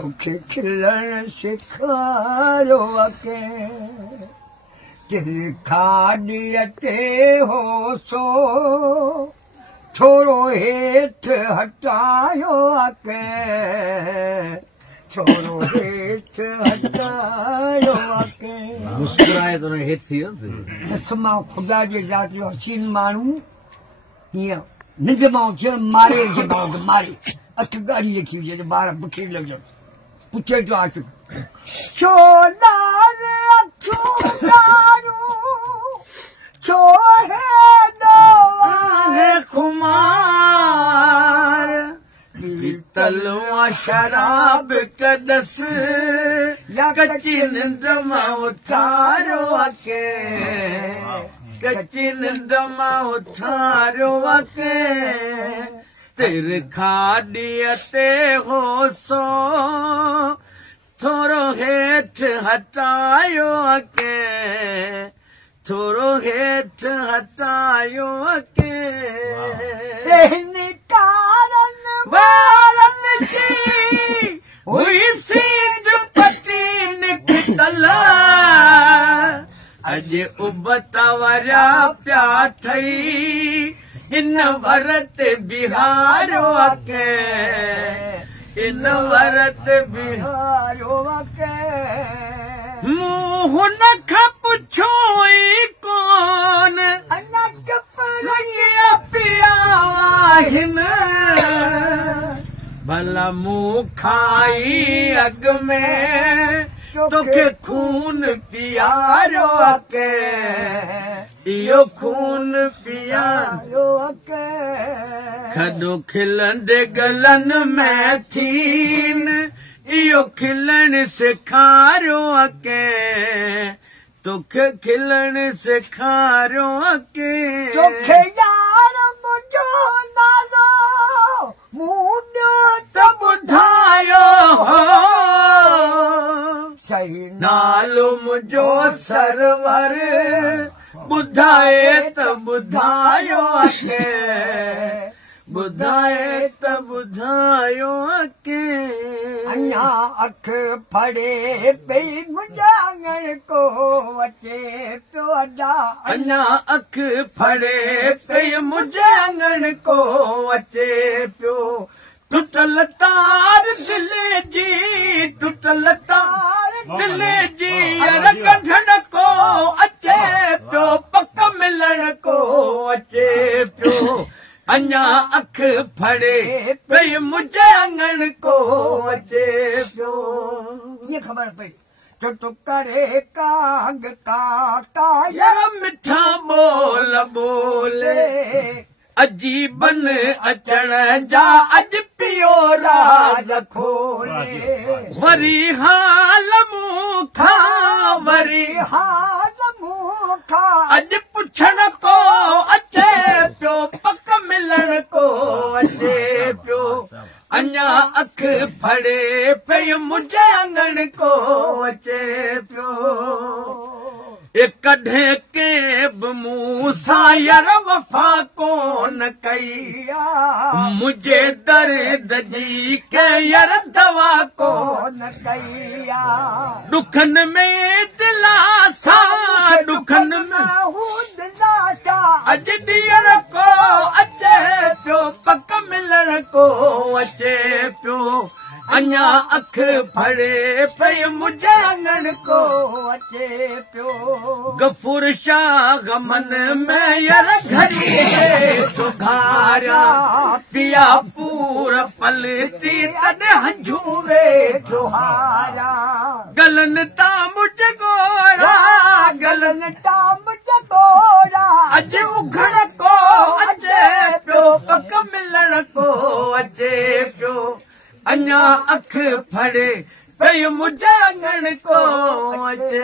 तोखे खिलण सिखारियो अके तेरे खाड़ीअ ते हो सो थोरो हेठि हटायो अके थोरो हेठि हटायो अके मुस्कुराए तो हेठि थी वियो मां ख़ुदा जे ज़ात जो हसीन माण्हू हीअं निंड मां उथियल मारे मारे अठ गाड़ी लिखी हुजे त ॿार बुखे लॻनि पुछे जो आशिक़ छो लाल अखियूं ॾारूं छो है खुमार तलवा शराब कदस कच्ची निंड मां उथारियो अके कच्ची निंड मां उथारियो अके तेरे खाड़ीअ ते हो सो थोरो हेठि हटायो अके थोरो हेठि हटायो अके वारनि जी हुई सीध पटी निकितल अॼु उबत वरिया पिया थई इन वरत बिहारियो अके इन वरत बिहारियो अके मुंहुं न खां पुछो ई कोन अञा चप लॻिया पिया आहिनि भला मुंहुं खाई अॻ में तोखे खून पियारियो अके इहो खून पियारियो अके खॾो खिलंदे गलनि में थीन इहो खिलण सेखारियो अके तोखे खिलण सेखारियो अके तोखे यार मुंहिंजो नालो मूं ॾियो त ॿुधायो सही नालो मुंहिंजो सरवर ॿुधाए त ॿुधायो अके ॿुधाए त ॿुधायो अके अञा अख फड़े पई मुंहिंजा को अचे पियो अॾा अञा अख फड़े पई मुंहिंजा को अचे पियो टुटल तार दिल जी टुटल तार दिल जी कढण को अचे पियो पक मिलण को अचे पियो अञा अख फड़े पई मुंहिंजे को अचे पियो कीअं ख़बर पई तो करे कांग काता यार मिठा बोल बोले अजीबन अचण जा अॼु पियो राज खोले वरी हाल मूंखा वरी हाल मूंखा अॼु पुछण को अचे पियो पक मिलण को अचे पियो अञा अख फड़े पई मुंहिंजे को अचे पियो कॾहिं के बि मूं सां यार वफ़ा कोन कई मुंहिंजे दर्द जी के यार दवा कोन कई ॾुखनि में दिलासा ॾुखनि में दिलासा अॼु ॾींहं को अचे पियो पक मिलण को अचे पियो अञा अख फड़े पई मुंहिंजे को अचे पियो गफूर शाह गमन में यार घड़ी सुधारिया पिया पूर पलटी तॾहिं हंझू वेठो हारिया गलन ता मुंहिंजे गोरा गलन ता मुंहिंजे गोरा अॼु उघड़ को अचे पियो पक मिलण को अचे पियो अञा अख फड़े पई मुंहिंजे को अचे